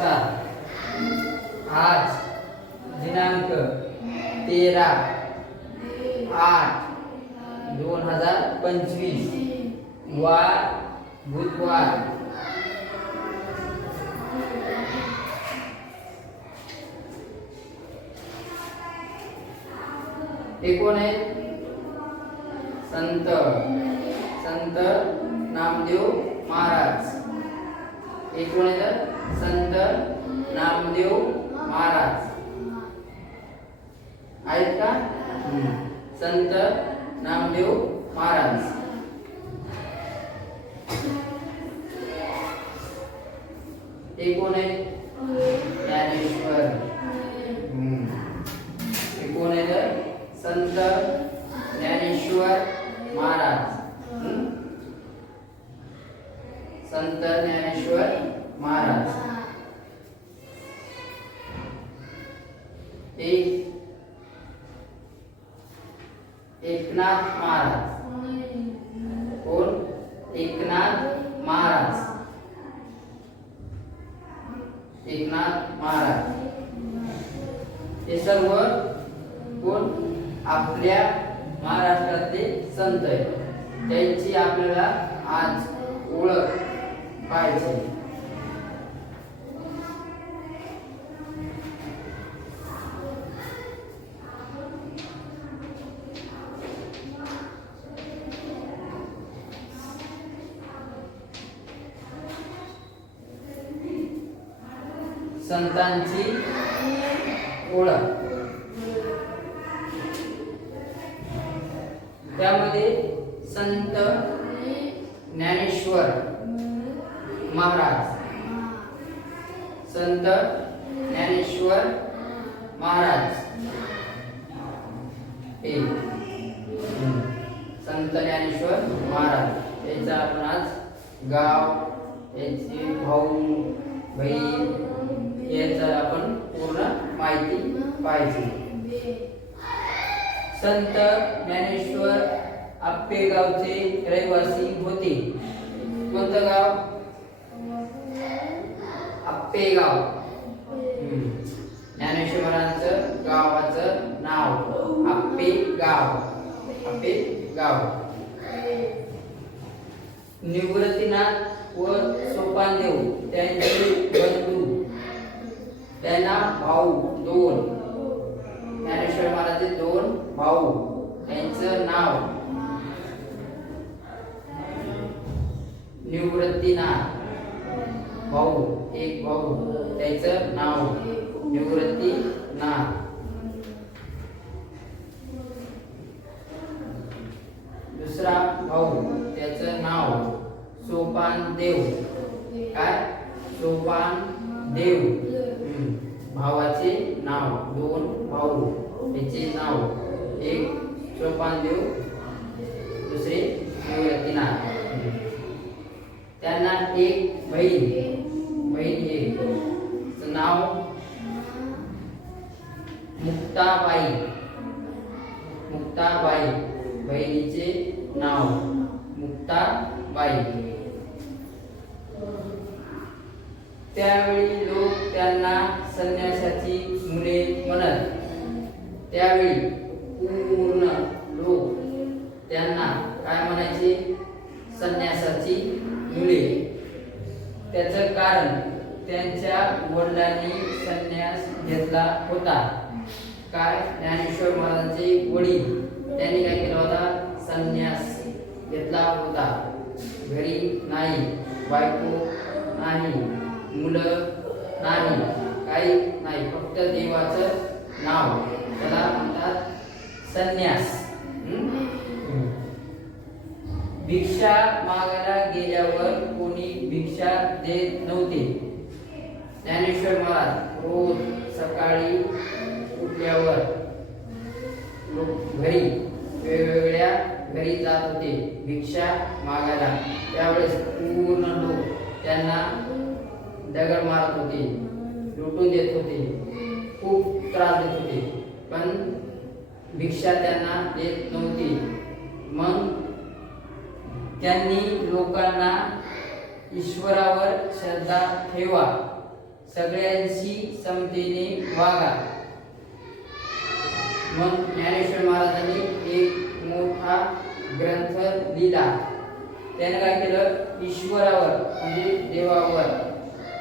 नमस्कार आज दिनांक तेरा आठ दोन हजार पंचवीस. वार बुधवार. ते कोण आहे संत. संत नामदेव महाराज. हे कोण आहेत संत नामदेव महाराज. आहेत का. संत नामदेव महाराज. हे कोण आहेत? ज्ञानेश्वर. हे कोण आहेत? संत ज्ञानेश्वर महाराज. संत ज्ञानेश्वर महाराज. एक एकनाथ महाराज. कोण? एकनाथ महाराज. एकनाथ महाराज. हे सर्व कोण? आपल्या महाराष्ट्रातले संत आहेत. त्यांची आपल्याला आज ओळख पाहिजे संतांची ओळख. त्यामध्ये संत ज्ञानेश्वर महाराज. संत ज्ञानेश्वर महाराज. हे. संत ज्ञानेश्वर महाराज. यांचा आपण आज गाव यांचे भाऊ बहीण याचा आपण पूर्ण माहिती पाहिजे. संत ज्ञानेश्वर आप्पेगावचे रहिवासी होते. कोणतं गाव? आप्पेगाव. हम्म. ज्ञानेश्वरांचं गावाचं नाव. आप्पेगाव. आप्पेगाव. निवृत्तीनाथ व सोपानदेव. त्यांचे त्यांना भाऊ दोन. ज्ञानेश्वर महाराजचे दोन भाऊ. त्यांचं नाव. निवृत्तीनाथ. भाऊ एक भाऊ. त्याचं नाव. निवृत्तीनाथ. दुसरा भाऊ त्याचं नाव सोपान देव काय? सोपान देव भावाचे नाव दोन भाऊ त्याचे नाव. एक सोपान देव दुसरे निवृत्तीनाथ त्यांना एक बहीण बहीण एक नाव मुक्ताबाई. मुक्ताबाई बहिणीचे नाव मुक्ताबाई. त्यावेळी लोक त्यांना संन्यासाची मुले म्हणत. त्यावेळी पूर्ण लोक त्यांना काय म्हणायचे? संन्यासाची मुले. त्याचं कारण त्यांच्या वडिलांनी संन्यास घेतला होता. काय? ज्ञानेश्वर महाराजांचे वडील. त्यांनी काय केला होता? संन्यास घेतला होता. घरी नाही बायको नाही. मुलं नाही काही नाही फक्त देवाचं नाव. त्याला म्हणतात संन्यास. भिक्षा मागायला गेल्यावर कोणी भिक्षा देत नव्हते. ज्ञानेश्वर महाराज रोज सकाळी उठल्यावर लोक घरी वेगवेगळ्या घरी जात होते भिक्षा मागायला. त्यावेळेस पूर्ण लोक त्यांना दगड मारत होते. लुटून देत होते. खूप त्रास देत होते. पण भिक्षा त्यांना देत नव्हती. मग त्यांनी लोकांना ईश्वरावर श्रद्धा ठेवा. सगळ्यांशी समतेने वागा. मग ज्ञानेश्वर महाराजांनी एक मोठा ग्रंथ लिहिला. त्याने काय केलं? ईश्वरावर म्हणजे देवावर.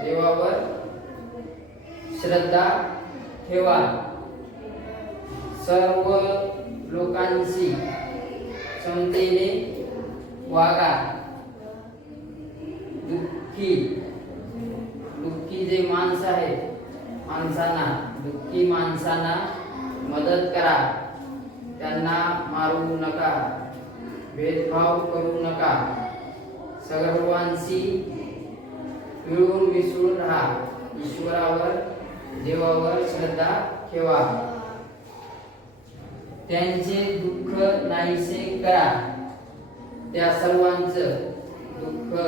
देवावर श्रद्धा ठेवा. सर्व लोकांशी क्षमतेने वागा. दुःखी दुःखी जे माणसं आहेत माणसांना दुःखी माणसांना मदत करा. त्यांना मारू नका. भेदभाव करू नका. सर्वांशी मिळून मिसळून राहा. ईश्वरावर देवावर श्रद्धा ठेवा. त्यांचे दुःख नाहीसे करा. त्या सर्वांच दुःख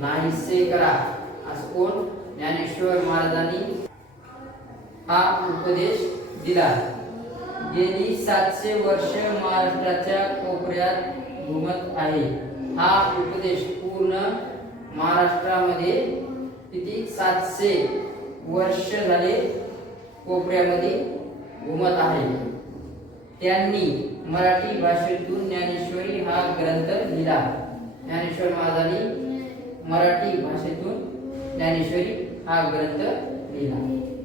नाहीसे करा. असं कोण? ज्ञानेश्वर महाराजांनी हा उपदेश दिला. गेली सातशे वर्ष महाराष्ट्राच्या कोपऱ्यात घुमत आहे. हा उपदेश पूर्ण महाराष्ट्रामध्ये किती? सातशे वर्ष झाले कोपऱ्यामध्ये घुमत आहे. त्यांनी मराठी भाषेतून ज्ञानेश्वरी हा ग्रंथ लिहिला. ज्ञानेश्वर महाराजांनी मराठी भाषेतून ज्ञानेश्वरी हा ग्रंथ लिहिला.